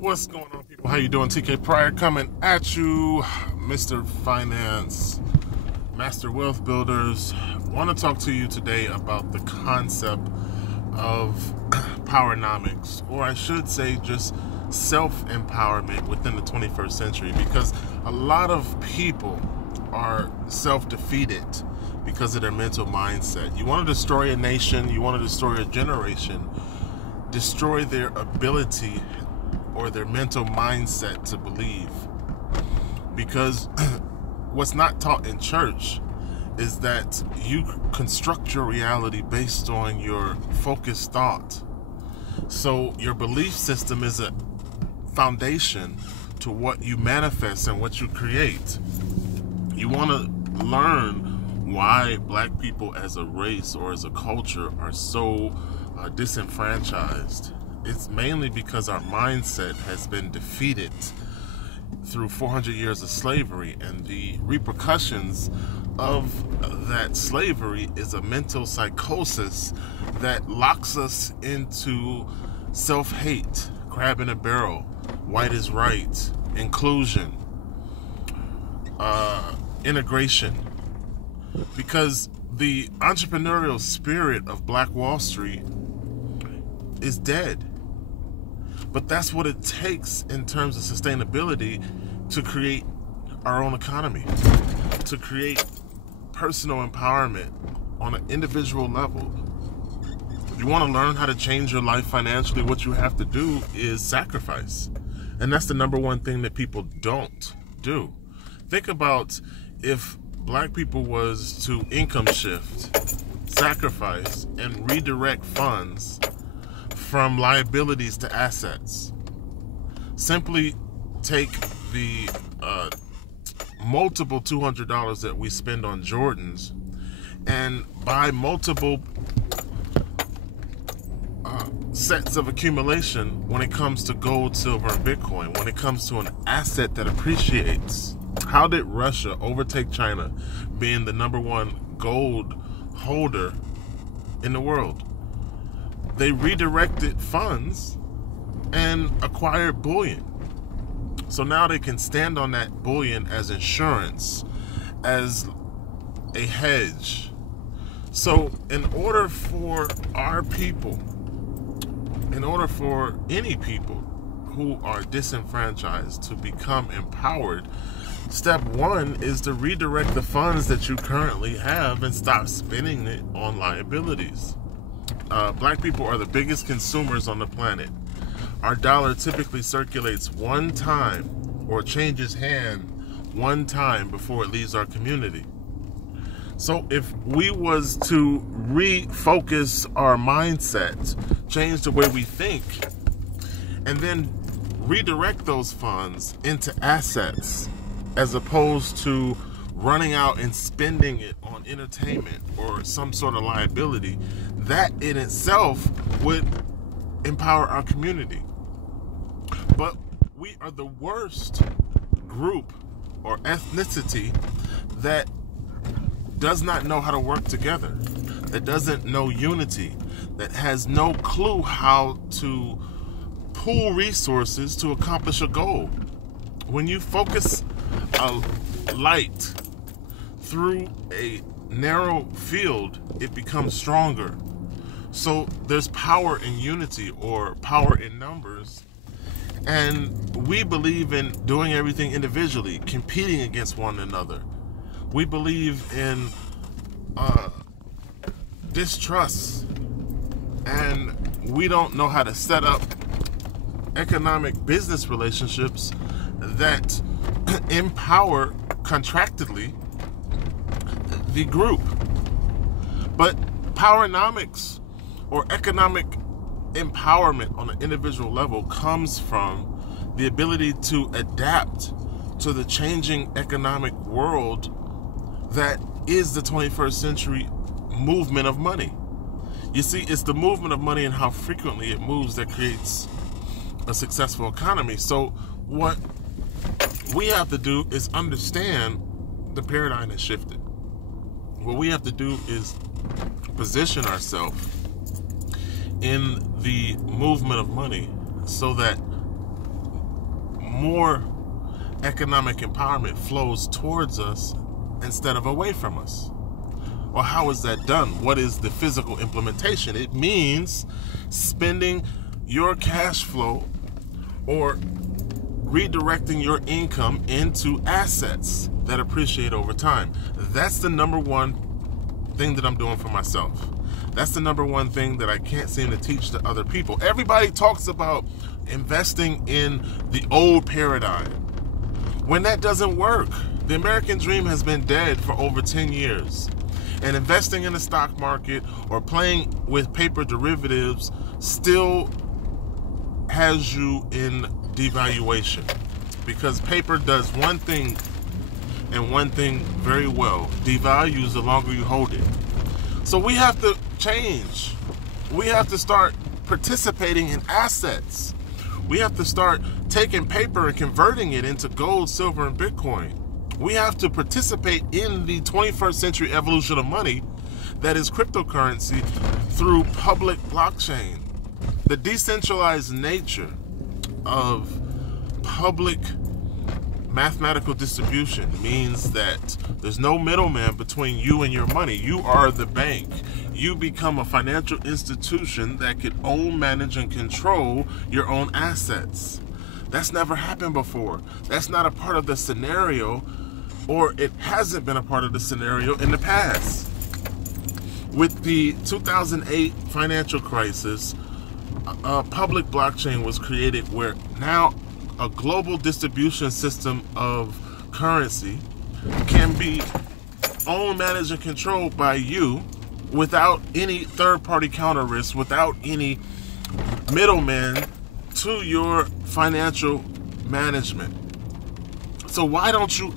What's going on, people? How you doing? TK Pryor coming at you, Mr. Finance, Master Wealth Builders. I want to talk to you today about the concept of powernomics, or I should say just self-empowerment within the 21st century, because a lot of people are self-defeated because of their mental mindset. You want to destroy a nation, you want to destroy a generation, destroy their ability or their mental mindset to believe. Because what's not taught in church is that you construct your reality based on your focused thought. So your belief system is a foundation to what you manifest and what you create. You want to learn why black people as a race or as a culture are so disenfranchised. It's mainly because our mindset has been defeated through 400 years of slavery, and the repercussions of that slavery is a mental psychosis that locks us into self-hate, crab in a barrel, white is right, inclusion, integration. Because the entrepreneurial spirit of Black Wall Street is dead. But that's what it takes in terms of sustainability to create our own economy, to create personal empowerment on an individual level. If you want to learn how to change your life financially, what you have to do is sacrifice. And that's the number one thing that people don't do. Think about if black people was to income shift, sacrifice, and redirect funds from liabilities to assets. Simply take the multiple $200 that we spend on Jordans and buy multiple sets of accumulation when it comes to gold, silver, and Bitcoin, when it comes to an asset that appreciates. How did Russia overtake China, being the number one gold holder in the world? They redirected funds and acquired bullion. So now they can stand on that bullion as insurance, as a hedge. So in order for our people, in order for any people who are disenfranchised to become empowered, step one is to redirect the funds that you currently have and stop spending it on liabilities. Black people are the biggest consumers on the planet. Our dollar typically circulates one time or changes hand one time before it leaves our community. So if we was to refocus our mindset, change the way we think, and then redirect those funds into assets as opposed to running out and spending it on entertainment or some sort of liability, that in itself would empower our community. But we are the worst group or ethnicity that does not know how to work together, that doesn't know unity, that has no clue how to pool resources to accomplish a goal. When you focus a light through a narrow field, it becomes stronger. So there's power in unity, or power in numbers. And we believe in doing everything individually, competing against one another. We believe in distrust. And we don't know how to set up economic business relationships that empower contractedly the group. But powernomics, or economic empowerment on an individual level, comes from the ability to adapt to the changing economic world that is the 21st century movement of money. You see, it's the movement of money and how frequently it moves that creates a successful economy. So what we have to do is understand the paradigm has shifted. What we have to do is position ourselves in the movement of money so that more economic empowerment flows towards us instead of away from us. Well, how is that done? What is the physical implementation? It means spending your cash flow or redirecting your income into assets that appreciate over time. That's the number one thing that I'm doing for myself. That's the number one thing that I can't seem to teach to other people. Everybody talks about investing in the old paradigm. When that doesn't work, the American dream has been dead for over 10 years. And investing in the stock market or playing with paper derivatives still has you in devaluation. Because paper does one thing and one thing very well: devalues the longer you hold it. So we have to change. We have to start participating in assets. We have to start taking paper and converting it into gold, silver, and Bitcoin. We have to participate in the 21st century evolution of money that is cryptocurrency through public blockchain. The decentralized nature of public mathematical distribution means that there's no middleman between you and your money. You are the bank. You become a financial institution that can own, manage, and control your own assets. That's never happened before. That's not a part of the scenario, or it hasn't been a part of the scenario in the past. With the 2008 financial crisis, a public blockchain was created where now a global distribution system of currency can be owned, managed, and controlled by you without any third-party counter risk, without any middleman to your financial management. So why don't you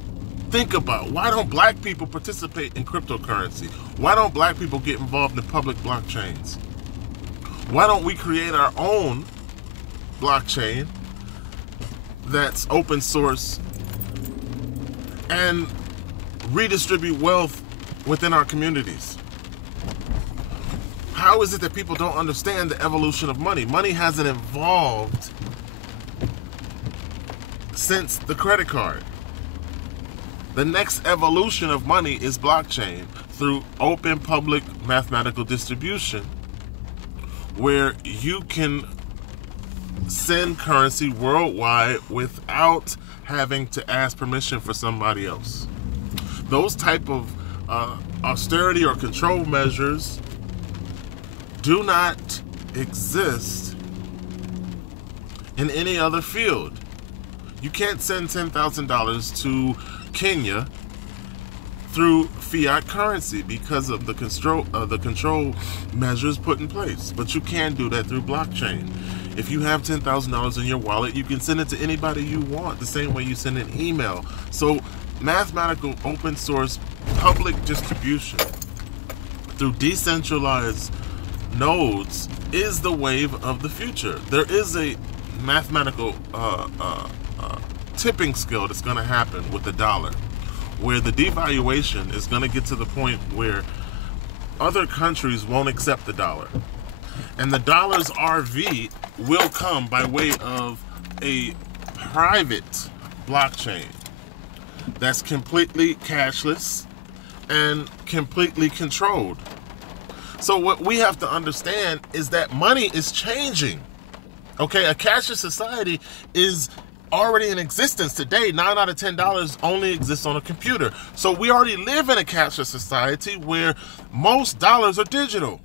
think about, why don't black people participate in cryptocurrency? Why don't black people get involved in public blockchains? Why don't we create our own blockchain that's open source and redistribute wealth within our communities? How is it that people don't understand the evolution of money? Money hasn't evolved since the credit card. The next evolution of money is blockchain through open public mathematical distribution, where you can send currency worldwide without having to ask permission for somebody else. Those type of austerity or control measures do not exist in any other field. You can't send $10,000 to Kenya through fiat currency because of the control measures put in place. But you can do that through blockchain. If you have $10,000 in your wallet, you can send it to anybody you want, the same way you send an email. So mathematical open source public distribution through decentralized nodes is the wave of the future. There is a mathematical tipping scale that's going to happen with the dollar, where the devaluation is going to get to the point where other countries won't accept the dollar. And the dollar's RV will come by way of a private blockchain that's completely cashless and completely controlled. So what we have to understand is that money is changing. Okay, a cashless society is already in existence today. 9 out of $10 only exists on a computer. So we already live in a cashless society where most dollars are digital.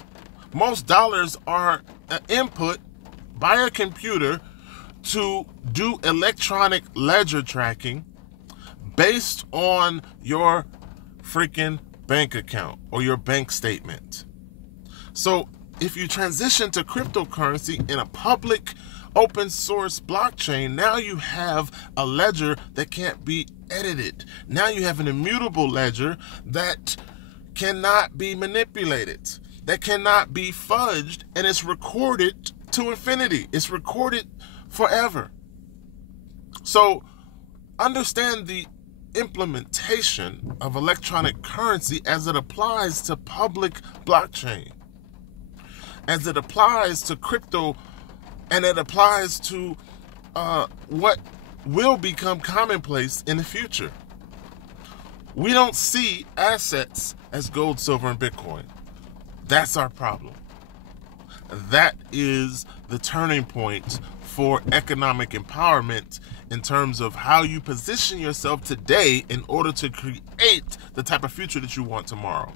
Most dollars are an input by a computer to do electronic ledger tracking based on your freaking bank account or your bank statement. So if you transition to cryptocurrency in a public open source blockchain, now you have a ledger that can't be edited. Now you have an immutable ledger that cannot be manipulated, that cannot be fudged, and it's recorded to infinity. It's recorded forever. So understand the implementation of electronic currency as it applies to public blockchain, as it applies to crypto, and it applies to what will become commonplace in the future. We don't see assets as gold, silver, and Bitcoin. That's our problem. That is the turning point for economic empowerment in terms of how you position yourself today in order to create the type of future that you want tomorrow.